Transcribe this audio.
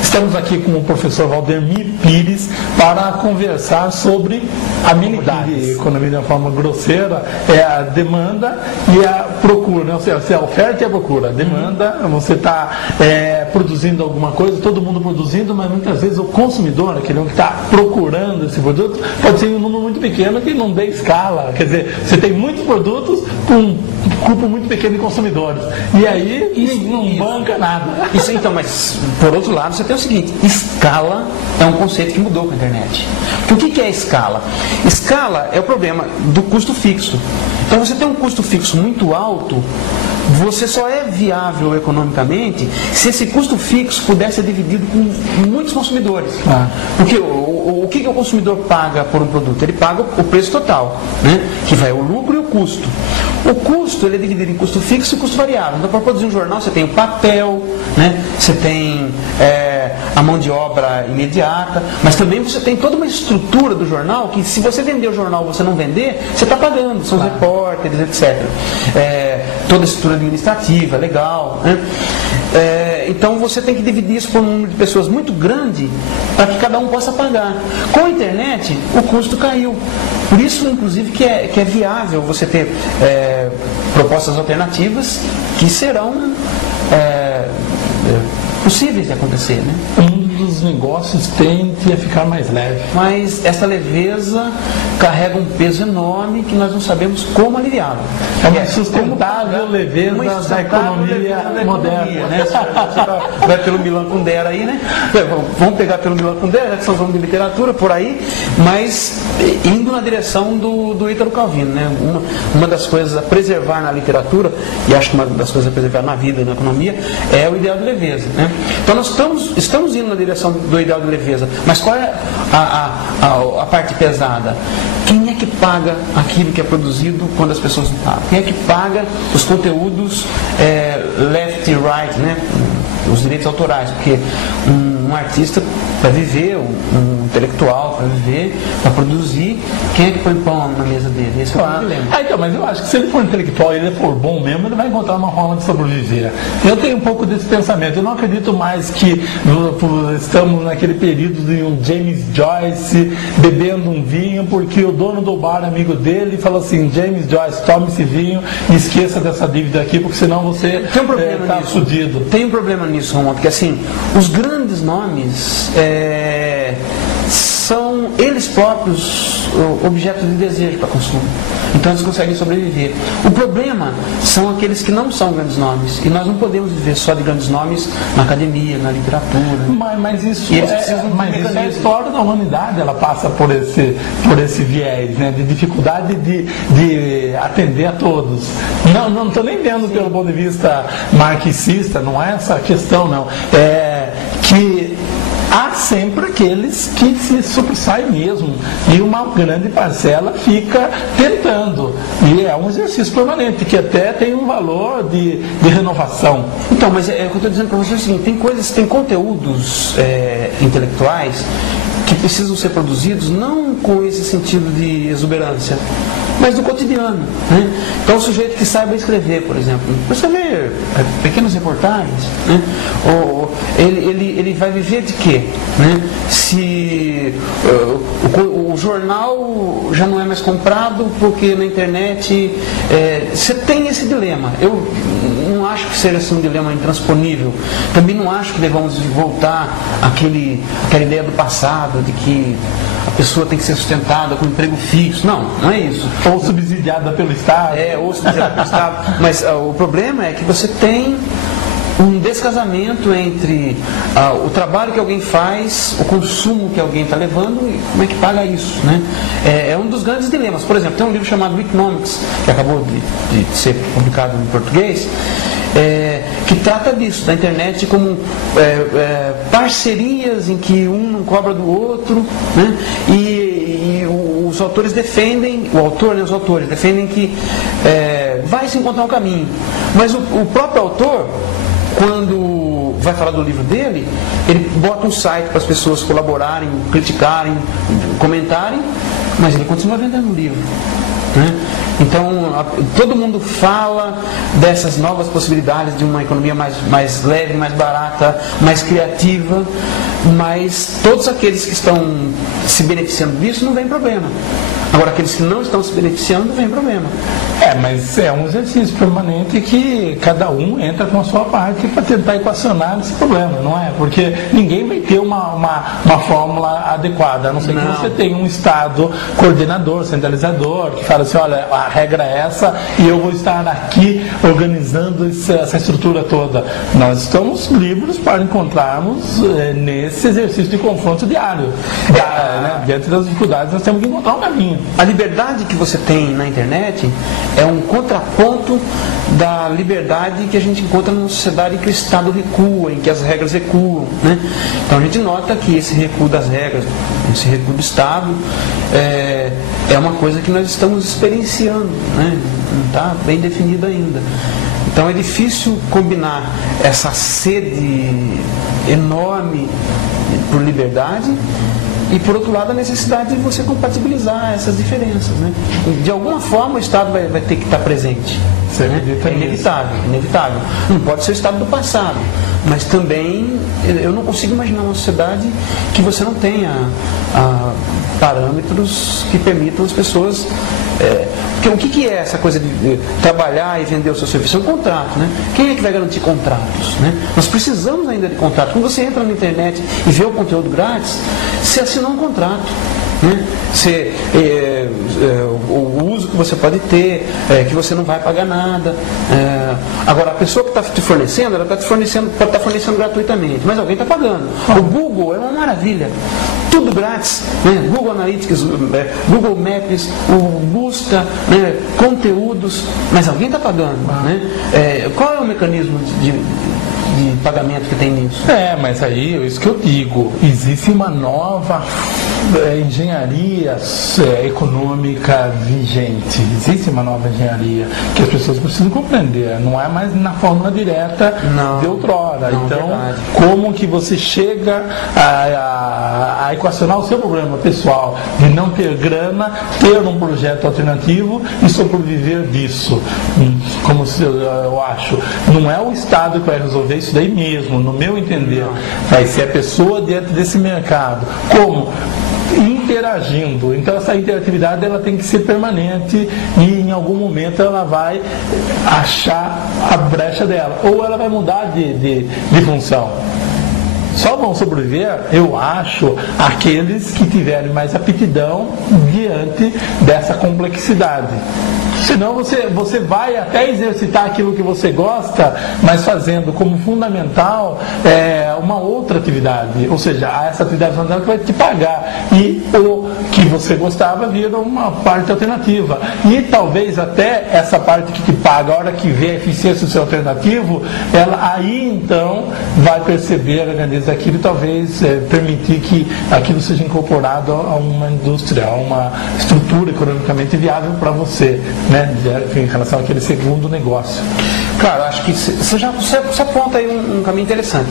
Estamos aqui com o professor Valdemir Pires para conversar sobre a de economia de uma forma grosseira, é a demanda e a procura, né? Ou seja, a oferta e a procura. A demanda, você está produzindo alguma coisa, todo mundo produzindo, mas muitas vezes o consumidor, aquele que está procurando esse produto, pode ser um número muito pequeno que não dê escala. Quer dizer, você tem muitos produtos com um grupo muito pequeno de consumidores. E aí não banca nada. Isso então, mas por outro lado, você tem o seguinte: escala é um conceito que mudou com a internet. O que é escala? Escala é o problema do custo fixo. Então, você tem um custo fixo muito alto, você só é viável economicamente se esse custo fixo puder ser dividido com muitos consumidores. Porque o que o consumidor paga por um produto? Ele paga o preço total, né? Que vai o lucro e o custo. O custo ele é dividido em custo fixo e custo variável. Então, para produzir um jornal, você tem o papel, né? Você tem a mão de obra imediata, mas também você tem toda uma estrutura do jornal que, se você vender o jornal ou você não vender, você está pagando, são os repórteres, etc. Toda a estrutura administrativa, legal, né? Então você tem que dividir isso por um número de pessoas muito grande para que cada um possa pagar. Com a internet, o custo caiu. Por isso, inclusive, que é viável você ter propostas alternativas que serão possíveis de acontecer, né? Um dos negócios tende a ficar mais leve. Mas essa leveza carrega um peso enorme que nós não sabemos como aliviá-lo. É uma sustentável leveza da economia moderna. Né? Você vai pelo Milan Kundera aí, né? Vamos pegar pelo Milan Kundera, que são falando de literatura, por aí, mas indo na direção do Ítalo Calvino, né? Uma das coisas a preservar na literatura, e acho que uma das coisas a preservar na vida e na economia, é o ideal de leveza, né? Então nós estamos indo na direção do ideal de leveza, mas qual é a parte pesada? Quem é que paga aquilo que é produzido quando as pessoas não pagam? Quem é que paga os conteúdos left e right, né? Os direitos autorais? Porque um artista para viver, um intelectual para viver, para produzir, quem é que põe pão na mesa dele? Esse é o problema. Então, mas eu acho que se ele for intelectual e ele for bom mesmo, ele vai encontrar uma forma de sobreviver. Eu tenho um pouco desse pensamento. Eu não acredito mais que estamos naquele período de um James Joyce bebendo um vinho porque o dono do bar, amigo dele, falou assim: James Joyce, tome esse vinho e esqueça dessa dívida aqui, porque senão você está fudido. Tem um problema nisso, Romualdo, porque assim, os grandes nomes são eles próprios objeto de desejo para consumo. Então eles conseguem sobreviver. O problema são aqueles que não são grandes nomes. E nós não podemos viver só de grandes nomes na academia, na literatura. Mas isso é a história da humanidade, ela passa por esse viés, né, de dificuldade de atender a todos. Não estou nem vendo pelo ponto de vista marxista, não é essa a questão, não. Que há sempre aqueles que se sobressaem mesmo, e uma grande parcela fica tentando, e é um exercício permanente que até tem um valor de renovação. Então, mas o que eu estou dizendo para vocês é o seguinte: tem conteúdos intelectuais que precisam ser produzidos não com esse sentido de exuberância, mas do cotidiano, né? Então, o sujeito que saiba escrever, por exemplo, você vê pequenas reportagens, né? Ele vai viver de quê? Né? Se o jornal já não é mais comprado porque na internet você tem esse dilema. Eu não acho que seja assim um dilema intransponível. Também não acho que devamos voltar àquela ideia do passado de que a pessoa tem que ser sustentada com um emprego fixo. Não é isso. Ou subsidiada pelo Estado. Ou subsidiada pelo Estado. Mas o problema é que você tem um descasamento entre o trabalho que alguém faz, o consumo que alguém está levando e como é que paga isso, né? É um dos grandes dilemas. Por exemplo, tem um livro chamado Economics, que acabou de ser publicado em português, que trata disso, da internet como parcerias em que um não cobra do outro, né? E os autores defendem, os autores defendem que vai se encontrar um caminho. Mas o próprio autor, quando vai falar do livro dele, ele bota um site para as pessoas colaborarem, criticarem, comentarem, mas ele continua vendendo livro. Né? Então, todo mundo fala dessas novas possibilidades de uma economia mais leve, mais barata, mais criativa, mas todos aqueles que estão se beneficiando disso não vem problema. Agora, aqueles que não estão se beneficiando, não vem problema. Mas é um exercício permanente que cada um entra com a sua parte para tentar equacionar esse problema, não é? Porque ninguém vai ter uma fórmula adequada, a não ser que você tenha um Estado coordenador, centralizador, que fala assim, olha, a regra é essa e eu vou estar aqui organizando essa estrutura toda. Nós estamos livres para encontrarmos nesse exercício de confronto diário. Diante das dificuldades, nós temos que encontrar um caminho. A liberdade que você tem na internet é um contraponto da liberdade que a gente encontra numa sociedade em que o Estado recua, em que as regras recuam. Né? Então a gente nota que esse recuo das regras, esse recuo do Estado, é uma coisa que nós estamos experienciando, né? Não está bem definido ainda. Então é difícil combinar essa sede enorme por liberdade e, por outro lado, a necessidade de você compatibilizar essas diferenças. Né? De alguma forma, o Estado vai ter que estar presente. Né? É inevitável. Não pode ser o Estado do passado, mas também eu não consigo imaginar uma sociedade que você não tenha parâmetros que permitam as pessoas... porque o que é essa coisa de trabalhar e vender o seu serviço? É um contrato, né? Quem é que vai garantir contratos? Né? Nós precisamos ainda de contrato. Quando você entra na internet e vê o conteúdo grátis, você assinou um contrato. Né? O uso que você pode ter, que você não vai pagar nada. Agora, a pessoa que está te fornecendo, ela pode estar fornecendo gratuitamente, mas alguém está pagando. O Google é uma maravilha. Tudo grátis, né? Google Analytics, Google Maps, o Busca, né? Conteúdos, mas alguém está pagando. Né? Qual é o mecanismo de pagamento que tem nisso? Mas aí, isso que eu digo, existe uma nova engenharia econômica vigente, existe uma nova engenharia que as pessoas precisam compreender, não é mais na fórmula direta de outrora. Então, verdade. Como que você chega a equacionar o seu problema pessoal de não ter grana, ter um projeto alternativo e sobreviver disso? Como eu acho, não é o Estado que vai resolver isso daí mesmo, no meu entender. Vai ser a pessoa dentro desse mercado. Como? Interagindo. Então essa interatividade ela tem que ser permanente e em algum momento ela vai achar a brecha dela. Ou ela vai mudar de função. Só vão sobreviver, eu acho, aqueles que tiverem mais aptidão diante dessa complexidade. Senão você vai até exercitar aquilo que você gosta, mas fazendo como fundamental uma outra atividade. Ou seja, essa atividade fundamental que vai te pagar. E o que você gostava vira uma parte alternativa. E talvez até essa parte que te paga, a hora que vê a eficiência do seu alternativo, ela aí então vai perceber a grandeza daquilo e talvez permitir que aquilo seja incorporado a uma indústria, a uma estrutura economicamente viável para você. Né, em relação àquele segundo negócio. Claro, acho que você aponta aí um caminho interessante.